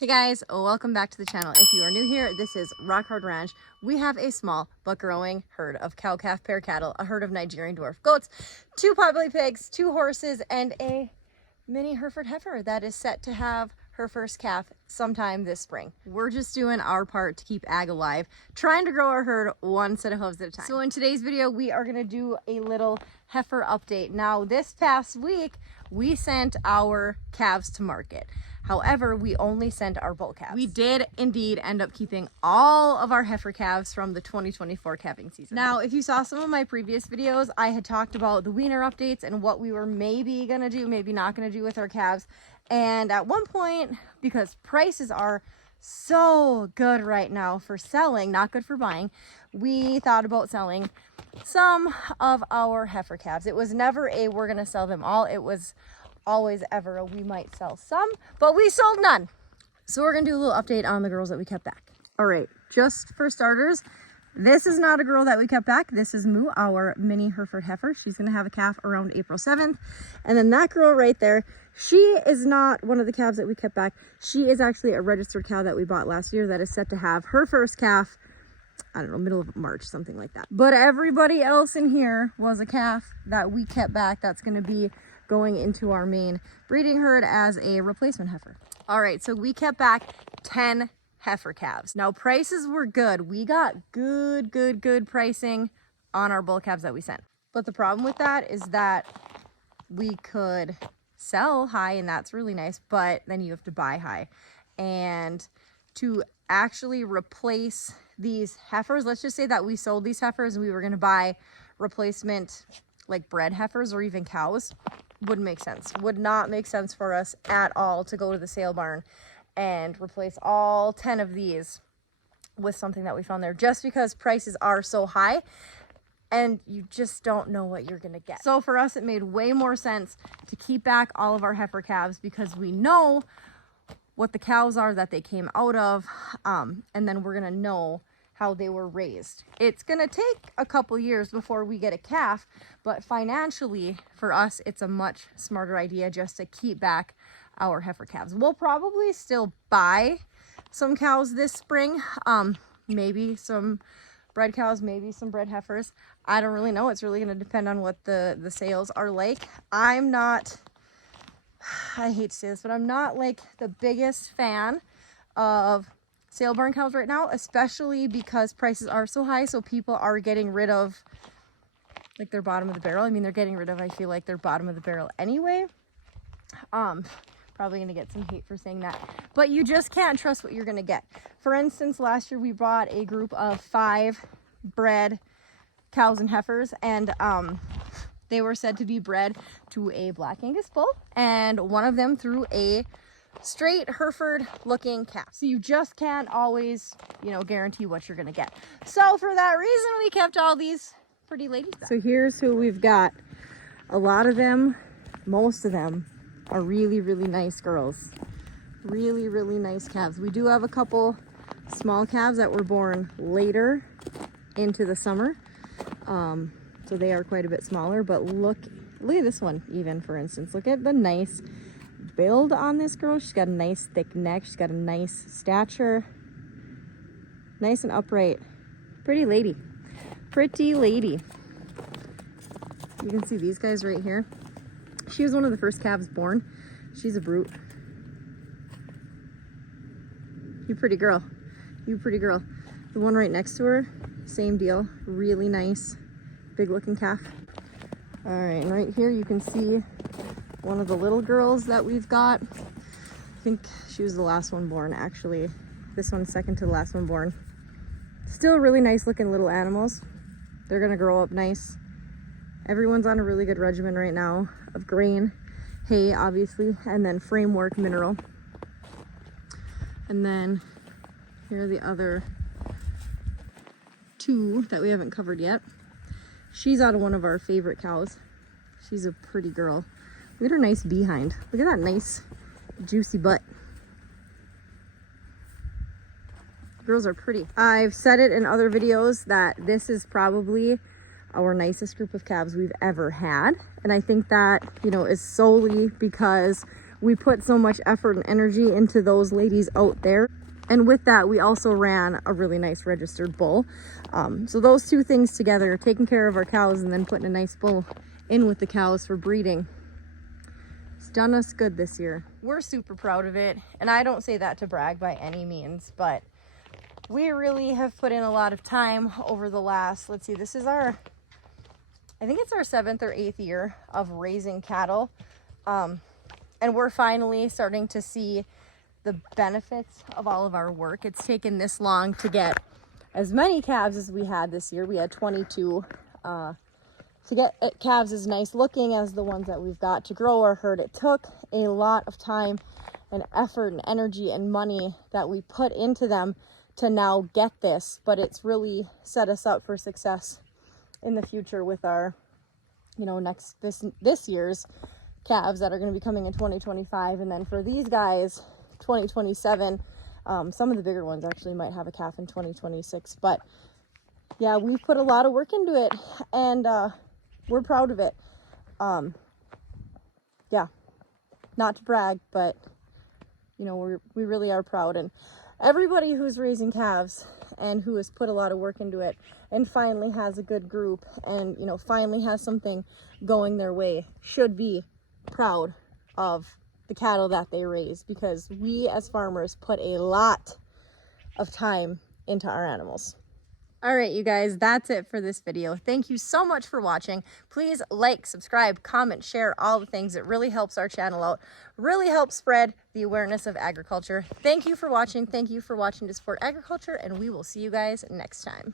Hey guys, welcome back to the channel. If you are new here, this is Rockhardranch. We have a small but growing herd of cow-calf pair cattle, a herd of Nigerian dwarf goats, 2 potbelly pigs, 2 horses, and a mini Hereford heifer that is set to have her first calf sometime this spring. We're just doing our part to keep ag alive, trying to grow our herd one set of hooves at a time. So in today's video, we are gonna do a little heifer update. Now, this past week, we sent our calves to market. However, we only sent our bull calves. We did indeed end up keeping all of our heifer calves from the 2024 calving season. Now, if you saw some of my previous videos, I had talked about the weaner updates and what we were maybe gonna do, maybe not gonna do with our calves. And at one point, because prices are so good right now for selling, not good for buying, we thought about selling some of our heifer calves. It was never a we're gonna sell them all. It was always ever we might sell some, but we sold none. So we're gonna do a little update on the girls that we kept back. All right, just for starters, this is not a girl that we kept back. This is Moo, our mini Hereford heifer. She's gonna have a calf around April 7th. And then that girl right there, she is not one of the calves that we kept back. She is actually a registered cow that we bought last year that is set to have her first calf, I don't know, middle of March, something like that. But everybody else in here was a calf that we kept back that's gonna be going into our main breeding herd as a replacement heifer. All right, so we kept back 10 heifer calves. Now, prices were good. We got good pricing on our bull calves that we sent. But the problem with that is that we could sell high, and that's really nice, but then you have to buy high. And to actually replace these heifers, let's just say that we sold these heifers and we were gonna buy replacement like bred heifers or even cows, wouldn't make sense. Would not make sense for us at all to go to the sale barn and replace all 10 of these with something that we found there, just because prices are so high and you just don't know what you're gonna get. So for us, it made way more sense to keep back all of our heifer calves because we know what the cows are that they came out of, and then we're gonna know how they were raised. It's gonna take a couple years before we get a calf, but financially for us, it's a much smarter idea just to keep back our heifer calves. We'll probably still buy some cows this spring, maybe some bred cows, maybe some bred heifers. I don't really know. It's really gonna depend on what the sales are like. I'm not, I hate to say this, but I'm not like the biggest fan of sale barn cows right now, especially because prices are so high. So people are getting rid of like their bottom of the barrel. I mean, they're getting rid of, I feel like, their bottom of the barrel anyway. Probably gonna get some hate for saying that, but you just can't trust what you're gonna get. For instance, last year we bought a group of 5 bred cows and heifers, and they were said to be bred to a Black Angus bull, and one of them threw a straight Hereford looking calf. So you just can't always, you know, guarantee what you're gonna get. So for that reason, we kept all these pretty ladies back. So here's who we've got. A lot of them, most of them, are really nice girls. Really nice calves. We do have a couple small calves that were born later into the summer. So they are quite a bit smaller, but look at this one even, for instance. Look at the nice build on this girl. She's got a nice thick neck. She's got a nice stature. Nice and upright. Pretty lady. Pretty lady. You can see these guys right here. She was one of the first calves born. She's a brute. You pretty girl. You pretty girl. The one right next to her, same deal. Really nice, big looking calf. All right, and right here you can see one of the little girls that we've got. I think she was the last one born, actually. This one's second to the last one born. Still really nice looking little animals. They're gonna grow up nice. Everyone's on a really good regimen right now of grain, hay, obviously, and then framework mineral. And then here are the other 2 that we haven't covered yet. She's out of one of our favorite cows. She's a pretty girl. Look at her nice behind. Look at that nice juicy butt. Girls are pretty. I've said it in other videos that this is probably our nicest group of calves we've ever had. And I think that, you know, is solely because We put so much effort and energy into those ladies out there. And with that, we also ran a really nice registered bull. So those two things together, taking care of our cows and then putting a nice bull in with the cows for breeding, it's done us good this year. We're super proud of it. And I don't say that to brag by any means, but we really have put in a lot of time over the last, let's see, this is I think it's our 7th or 8th year of raising cattle. And we're finally starting to see the benefits of all of our work. It's taken this long to get as many calves as we had this year. We had 22. To get calves as nice looking as the ones that we've got, to grow our herd, it took a lot of time and effort and energy and money that we put into them to now get this. But it's really set us up for success in the future with our, you know, this year's calves that are going to be coming in 2025, and then for these guys 2027. Some of the bigger ones actually might have a calf in 2026, but yeah, we've put a lot of work into it, and we're proud of it. Yeah, not to brag, but you know, we really are proud. And everybody who's raising calves and who has put a lot of work into it and finally has a good group and, you know, finally has something going their way should be proud of the cattle that they raise, because we as farmers put a lot of time into our animals. All right, you guys, that's it for this video. Thank you so much for watching. Please like, subscribe, comment, share, all the things. It really helps our channel out, really helps spread the awareness of agriculture. Thank you for watching. Thank you for watching to support agriculture, and we will see you guys next time.